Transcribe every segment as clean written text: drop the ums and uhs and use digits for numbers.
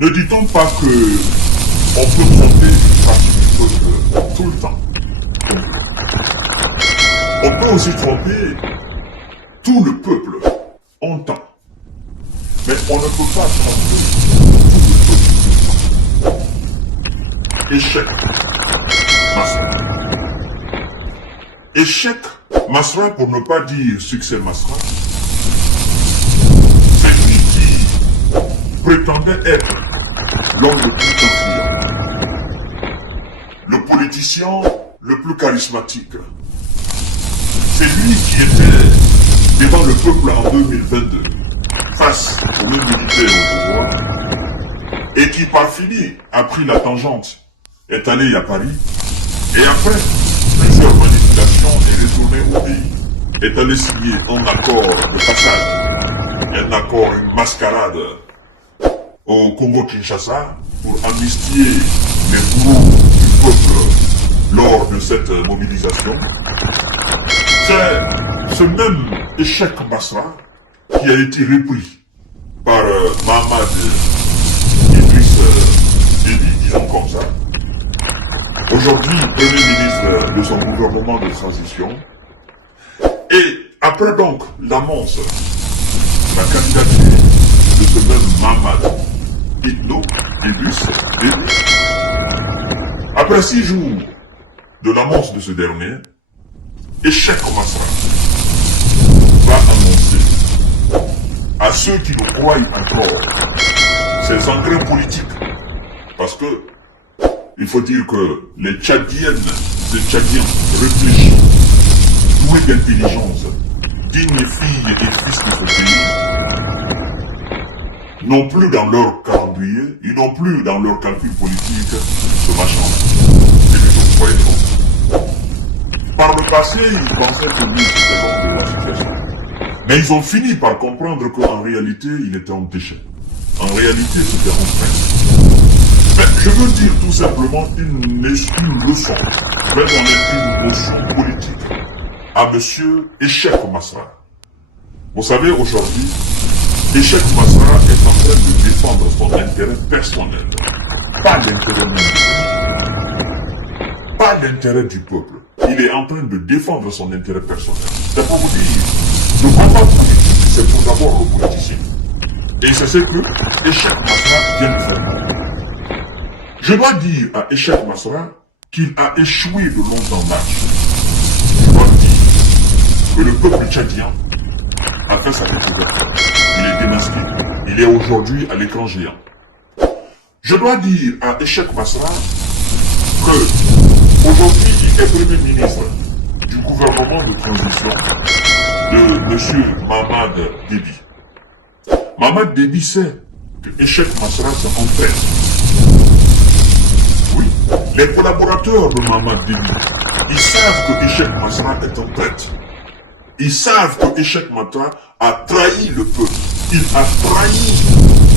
Ne dit-on pas que on peut tromper une partie du peuple tout le temps? On peut aussi tromper tout le peuple en temps. Mais on ne peut pas tromper tout le peuple tout le temps. Échec, Masra. Échec, Masra, pour ne pas dire succès Masra, c'est lui qui prétendait être l'homme le plus influent, le politicien le plus charismatique. C'est lui qui était devant le peuple en 2022, face aux mêmes militaires au pouvoir, et qui par fini a pris la tangente, est allé à Paris, et après plusieurs manipulations est retourné au pays, est allé signer un accord de façade, un accord, une mascarade au Congo-Kinshasa pour amnistier les bourreaux du peuple lors de cette mobilisation. C'est ce même échec Masra qui a été repris par Mahamad Idriss Déby, disons comme ça. Aujourd'hui, Premier ministre de son gouvernement de transition. Et après donc l'annonce, la candidature de ce même Mahamad Idriss Déby, après 6 jours de l'annonce de ce dernier, échec Masra va annoncer à ceux qui nous croient encore ces engrais politiques, parce que il faut dire que les Tchadiennes et Tchadiens réfléchis, doués d'intelligence, dignes filles et fils de ce pays, n'ont plus dans leur calendrier, ils n'ont plus dans leur calcul politique ce machin-là. C'est plutôt vous voyez trop. Par le passé, ils pensaient que lui, c'était l'homme de la situation. Mais ils ont fini par comprendre qu'en réalité, il était un déchet. En réalité, c'était un prince. Mais je veux dire tout simplement une leçon, vraiment une notion politique à monsieur Échec Masra. Vous savez, aujourd'hui, Échec Masra est en train de défendre son intérêt personnel, pas l'intérêt même, pas l'intérêt du peuple. Il est en train de défendre son intérêt personnel. C'est pour vous dire, le combat politique, c'est pour d'abord le politicien. Et c'est ce que Échec Masra vient de faire. Je dois dire à Échec Masra qu'il a échoué de long en large. Je dois dire que le peuple tchadien a fait sa découverte. Il est démasqué. Il est aujourd'hui à l'écran géant. Je dois dire à Échec Masra que aujourd'hui il est Premier ministre du gouvernement de transition de M. Mahamad Déby. Mahamad Déby sait que Échec Masra c'est un traître. Oui, les collaborateurs de Mahamad Déby, ils savent que Échec Masra est un traître. Ils savent que Échec Masra a trahi le peuple. Il a trahi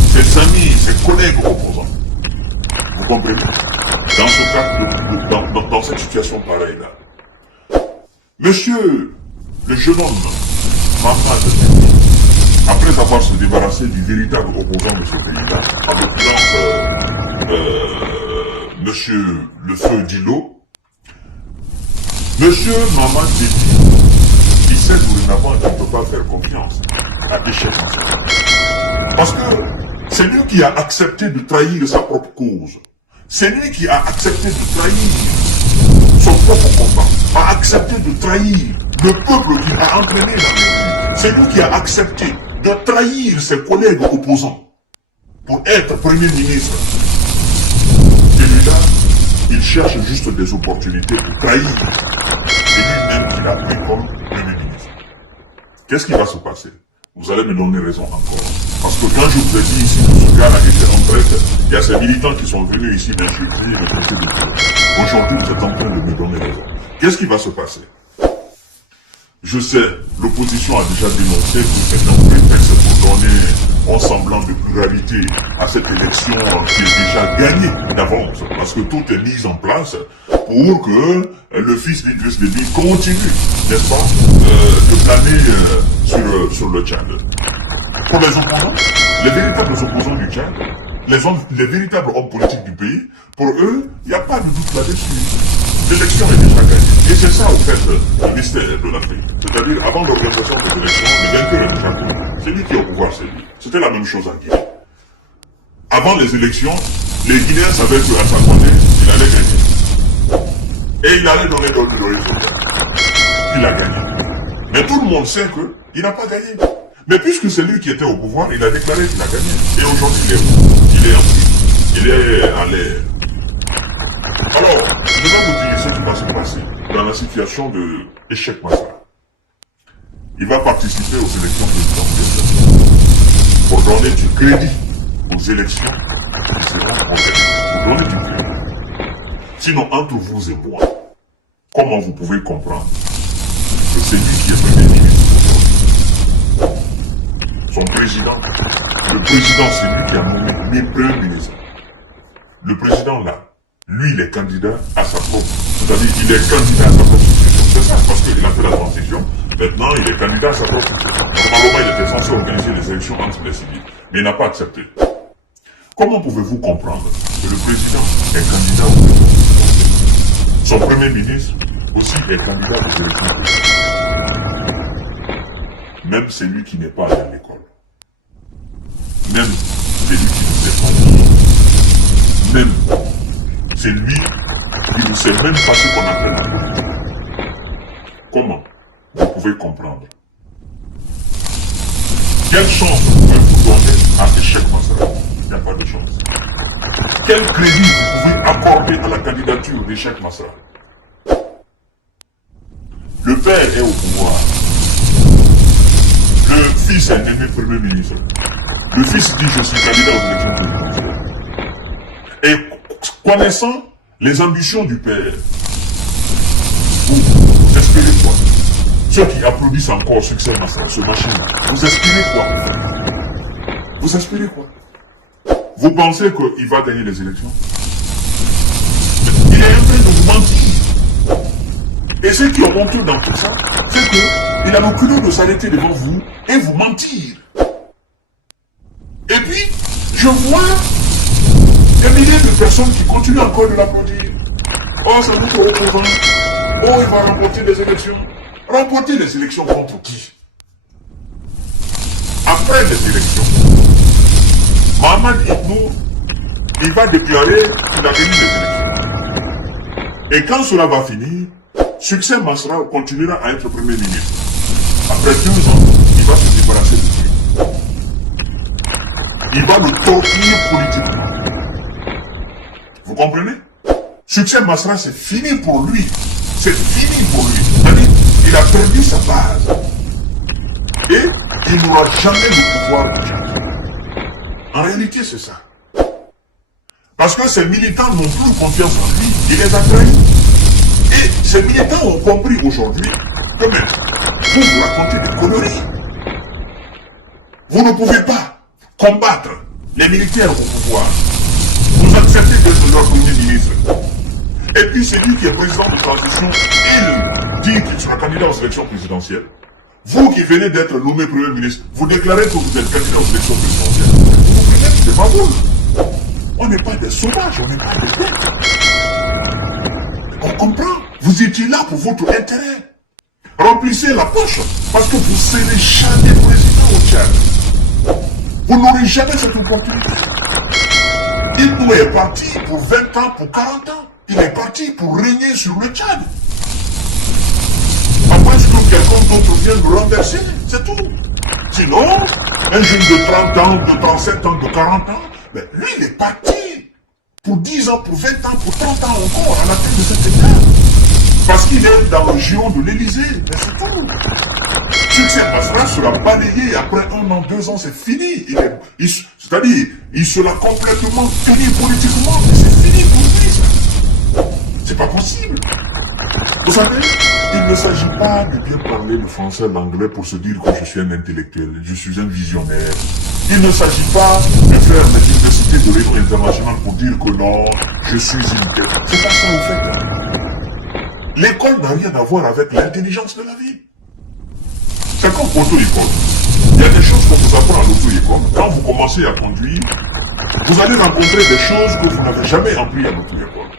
ses amis, ses collègues opposants. Vous comprenez? Dans ce cas, dans cette situation pareille-là. Monsieur, le jeune homme, Mahamad Déby, après avoir se débarrassé du véritable opposant de ce pays-là, en l'occurrence, monsieur Le Feu Dilo, monsieur Mahamad Déby, il sait dorénavant qu'il ne peut pas faire confiance à Échec Masra. Parce que c'est lui qui a accepté de trahir sa propre cause. C'est lui qui a accepté de trahir son propre combat, a accepté de trahir le peuple qu'il a entraîné dans les rues. C'est lui qui a accepté de trahir ses collègues opposants pour être Premier ministre. Et lui-là, il cherche juste des opportunités pour trahir. C'est lui-même qui l'a pris comme Premier ministre. Qu'est-ce qui va se passer? Vous allez me donner raison encore. Parce que quand je vous ai dit ici que ce gars-là était en traite, il y a ces militants qui sont venus ici m'insulter et me traiter de tout. Aujourd'hui, vous êtes en train de me donner raison. Qu'est-ce qui va se passer? Je sais, l'opposition a déjà dénoncé que c'est un prétexte pour donner un semblant de pluralité à cette élection qui est déjà gagnée d'avance. Parce que tout est mis en place pour que le fils d'Idriss Déby continue, n'est-ce pas, de planer sur le Tchad. Pour les opposants, les véritables opposants du Tchad, les véritables hommes politiques du pays, pour eux, il n'y a pas de doute là-dessus. L'élection est déjà gagnée. Et c'est ça, au fait, le mystère de l'Afrique. C'est-à-dire, avant l'organisation des élections, le vainqueur est déjà connu. C'est lui qui est au pouvoir, c'est lui. C'était la même chose en Guinée. Avant les élections, les Guinéens savaient que Alpha Condé, il allait gagner. Et il allait donner le résultat. Il a gagné. Mais tout le monde sait qu'il n'a pas gagné. Mais puisque c'est lui qui était au pouvoir, il a déclaré qu'il a gagné. Et aujourd'hui, il est où? Il est en prison. Il est à l'air. Alors, je vais vous dire ce qui va se passer dans la situation de Échec Massara. Il va participer aux élections présidentielles pour donner du crédit aux élections qui seront organisées. Pour donner du crédit. Sinon, entre vous et moi, comment vous pouvez comprendre que c'est lui qui est premier ministre aujourd'hui? Son président, le président, c'est lui qui a nommé le premier ministre. Le président là, lui, il est candidat à sa propre. C'est-à-dire, il est candidat à sa propre succession. C'est ça, parce qu'il a fait la transition. Maintenant, il est candidat à sa propre succession. Normalement, il était censé organiser les élections entre les civils. Mais il n'a pas accepté. Comment pouvez-vous comprendre que le président est candidat aux élections présidentielles? Son premier ministre aussi est candidat aux élections présidentielles. Même celui qui n'est pas allé à l'école. Même celui qui ne sait pas lire. Même c'est lui qui ne sait même pas ce qu'on appelle la politique. Comment vous pouvez comprendre? Quelle chance pouvez-vous donner à Échec Massara? Il n'y a pas de chance. Quel crédit vous pouvez accorder à la candidature d'Échec Massara? Le père est au pouvoir. Le fils est nommé premier ministre. Le fils dit je suis candidat aux élections présidentielles. Et connaissant les ambitions du père, vous espérez quoi? Ceux qui applaudissent encore succès Massara, ce machin, vous espérez quoi? Vous espérez quoi? Vous pensez qu'il va gagner les élections? Il est en train de vous mentir. Et ce qui est honteux dans tout ça, c'est qu'il a le culot de s'arrêter devant vous et vous mentir. Et puis, je vois des milliers de personnes qui continuent encore de l'applaudir. Oh, ça nous trop content. Oh, il va remporter les élections. Remporter les élections contre qui? Après les élections, Mohamed Ibnou, il va déclarer qu'il a gagné les élections. Et quand cela va finir, Succès Massara continuera à être premier ministre. Après 2 ans, il va se débarrasser de lui. Il va le torpiller politiquement. Vous comprenez? Succès Massara, c'est fini pour lui. C'est fini pour lui. C'est-à-dire, il a perdu sa base. Et il n'aura jamais le pouvoir de changer. En réalité, c'est ça. Parce que ces militants n'ont plus confiance en lui. Il les a trahis. Et ces militants ont compris aujourd'hui que même vous racontez des conneries. Vous ne pouvez pas combattre les militaires au pouvoir. Vous acceptez d'être leur premier ministre. Et puis c'est lui qui est président de transition. Il dit qu'il sera candidat aux élections présidentielles. Vous qui venez d'être nommé premier ministre, vous déclarez que vous êtes candidat aux élections présidentielles. Vous comprenez? C'est pas vous. On n'est pas des sauvages, on n'est pas des bêtes. On comprend. Vous étiez là pour votre intérêt. Remplissez la poche, parce que vous ne serez jamais président au Tchad. Vous n'aurez jamais cette opportunité. Il nous est parti pour 20 ans, pour 40 ans. Il est parti pour régner sur le Tchad. Après que quelqu'un d'autre vienne le renverser, c'est tout. Sinon, un jeune de 30 ans, de 37 ans, de 40 ans, ben, lui, il est parti pour 10 ans, pour 20 ans, pour 30 ans encore à la tête de cet État. Parce qu'il est dans le giron de l'Élysée, mais c'est tout. Succès Massara sera balayé après 1 an, 2 ans, c'est fini. C'est-à-dire, il sera complètement fini politiquement, mais c'est fini pour lui, ça. C'est pas possible. Vous savez, il ne s'agit pas de bien parler le français, l'anglais pour se dire que je suis un intellectuel, je suis un visionnaire. Il ne s'agit pas de faire des universités de réseau international pour dire que non, je suis une tête. C'est pas ça, au fait. L'école n'a rien à voir avec l'intelligence de la vie. C'est comme auto-école. Il y a des choses qu'on vous apprend à l'auto-école. Quand vous commencez à conduire, Vous allez rencontrer des choses que vous n'avez jamais appris à notre école.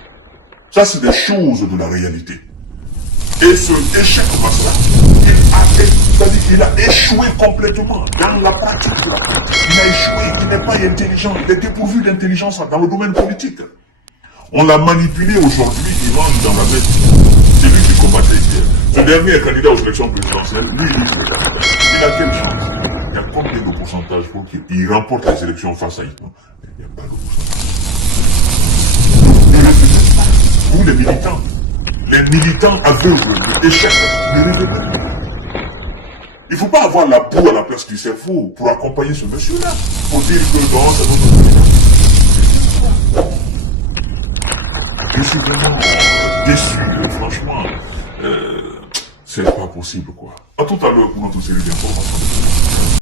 Ça, c'est des choses de la réalité. Et ce échec Masra, il a échoué complètement dans la pratique de la politique. Il a échoué, il n'est pas intelligent, il est dépourvu d'intelligence dans le domaine politique. On l'a manipulé aujourd'hui, il rentre dans la main. C'est lui qui combattait hier. Ce dernier est candidat aux élections présidentielles, lui il dit qu'il est candidat. Il a quelle chance? Il y a combien de pourcentage pour qu'il remporte les élections face à Hitler? Il n'y a pas de pourcentage. Vous les militants aveugles de l'échec, ne rêvez pas. Il ne faut pas avoir la boue à la place du cerveau pour accompagner ce monsieur-là, pour dire que non, c'est notre candidat. Je suis vraiment déçu, franchement. C'est pas possible, quoi. À tout à l'heure pour notre série d'informations.